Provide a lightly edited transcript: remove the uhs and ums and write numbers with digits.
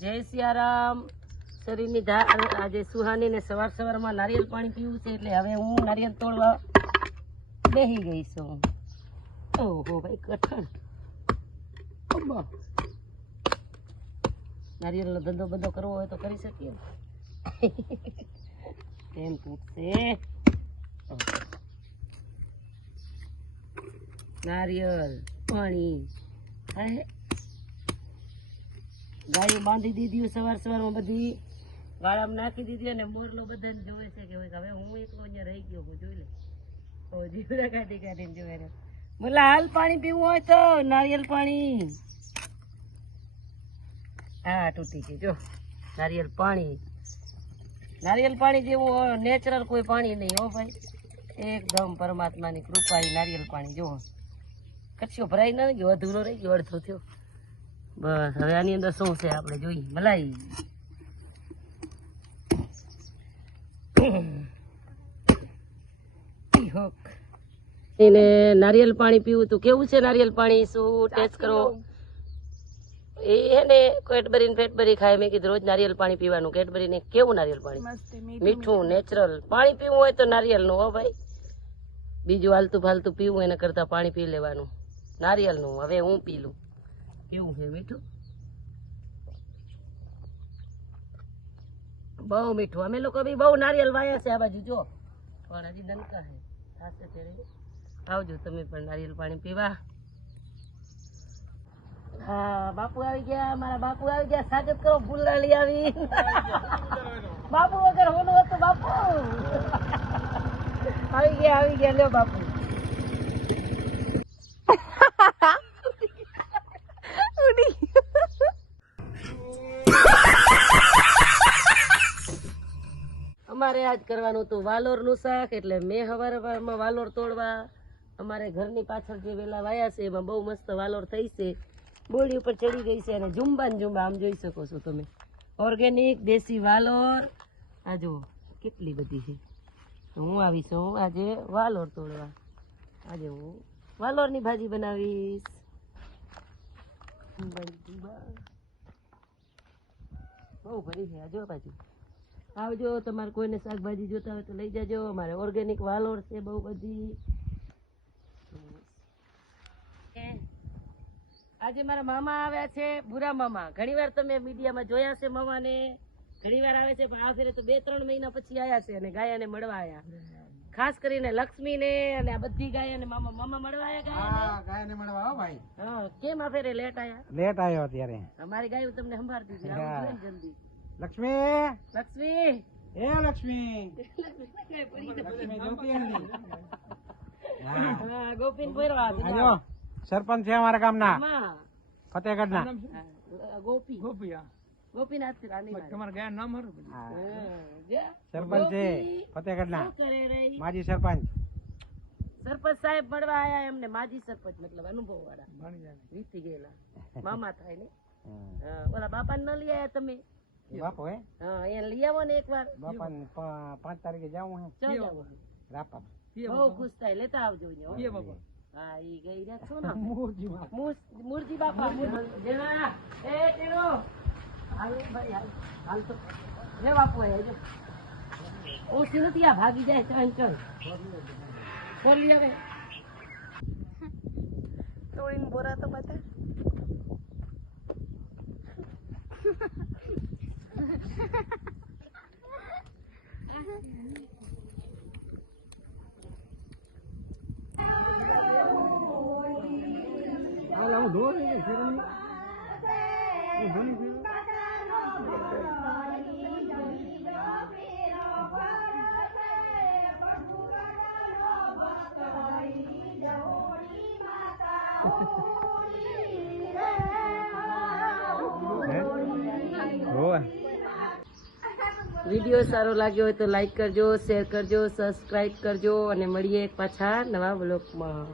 જય સિયારામ. શરીરની ધાર આજે સુહાની ને સવારમાં નારિયેળ પાણી પીવું છે એટલે હવે હું નારિયેળ તોડવા બેસી ગઈ છું. ઓહો ભાઈ કઠણ. નારિયેળનો ધંધો બધો કરવો હોય તો કરી શકીએ. તેમ તૂટશે. નારિયેળ પાણી ગાયો બાંધી દીધી સવારમાં બધી ગાળામાં નાખી દીધી અને મોરલો બધાને જોવે છે કે હવે હું એકલો અહીંયા રહી ગયો હું જોઈ લે જીવડા કાઢીને જોવે ને બોલા હાલ પાણી પીવું હોય તો નારિયેળ પાણી. હા તૂટી ગઈ જો નારિયેળ પાણી જેવું નેચરલ કોઈ પાણી નહીં હો ભાઈ. એકદમ પરમાત્માની કૃપા નારિયેળ પાણી જો કચ્છો ભરાઈ ન ગયો અધૂરો રહી ગયો અડધો થયો. બસ હવે આની અંદર શું છે આપણે જોઈએ. મલાઈ એને નારિયેળ પાણી પીવું તું કેવું છે નારિયેળ પાણી શું ટેસ્ટ કરો. એને કેડબરી ફેટબરી ખાય મેં કીધું રોજ નારિયેળ પાણી પીવાનું. કેડબરી ને કેવું નારિયેળ પાણી મીઠું નેચરલ પાણી પીવું હોય તો નારિયેળ નું હો ભાઈ. બીજું હાલતું ફાલતું પીવું એના કરતા પાણી પી લેવાનું નારિયેળ નું. હવે હું પી લઉં કેવું છે મીઠું બહુ મીઠું. અમે લોકો બી બહુ નારિયેળ વાયા છે આ બાજુ જો પણ હજી નનકા છે થશે ત્યારે આવજો તમે પણ નારિયેળ પાણી પીવા. હા બાપુ આવી ગયા મારા બાપુ આવી ગયા. સ્વાગત કરો ફૂલડાળી આવી. બાપુ વગર હોનું હતું બાપુ આવી ગયા લ્યો બાપુ. અમારે આજ કરવાનું હતું વાલોર નું શાક એટલે મેં હવારમાં વાલોર તોડવા અમારે ઘરની પાછળ જે વેલા વાયા છે એમાં બહુ મસ્ત વાલોર થઈ છે. બોડી ઉપર ચડી ગઈ છે અને ઝુંબા ને ઝુંબા આમ જોઈ શકો છો તમે. ઓર્ગેનિક દેશી વાલોર આ જુઓ કેટલી બધી છે. હું આવી છું આજે વાલોર તોડવા. આજે હું વાલોરની ભાજી બનાવીશ. બહુ ભરી છે આજો ભાજી. આવજો તમારે કોઈને શાકભાજી જોતા હોય તો લઈ જાજો. અમારે ઓર્ગેનિક વાલોર છે બહુ બધી. આજે મારા મામા આવ્યા છે ભૂરા મામા. ઘણી વાર તમે મીડિયામાં જોયા છે મામાને ઘણી વાર આવે છે પણ આ ફેરે તો 2-3 મહિના પછી આવ્યા છે અને ગાયાને મળવા આવ્યા. ખાસ કરીને લક્ષ્મી ને અને આ બધી ગાયાને મામા મળવા આવ્યા. ગાયાને મળવા આવો ભાઈ. હા કેમ આ ફેરે લેટ આવ્યો અત્યારે અમારી ગાયો તમને સંભાળતી હતી. આવો જલ્દી લક્ષ્મી એ લક્ષ્મી ગોપીન બોરવા સરપંચ છે અમારા ગામના ફતેહગઢ ના ગોપીનાથ તમારા ગયા નામ સરપંચ છે ફતેહગઢ ના માજી સરપંચ સાહેબ મળવા આયા એમને. માજી સરપંચ મતલબ અનુભવ વાળા વીતી ગયેલા મામા થાય ને. ઓલા બાપા ને ન લઈ આયા તમે બાપો હે? હા એ લઈ આવો ને એકવાર. બાપા 5 તારીખે જાવું હે રાપા. બહુ ખુશ થાય લેતા આવજો. હા ઈ ગઈ રહ્યા છો ને મૂર્તિ બાપા. જેના એ તેરો હાલ ભાઈ હાલ તો લે બાપુ હે જો ઓછી નથી આ ભાગી જાય ચંચળ કર લી હવે તોડીને બોરા તો બતા. વિડીયો સારો લાગ્યો હોય તો લાઈક કરજો, શેર કરજો, સબસ્ક્રાઇબ કરજો અને મળીએ પાછા નવા બ્લોગમાં.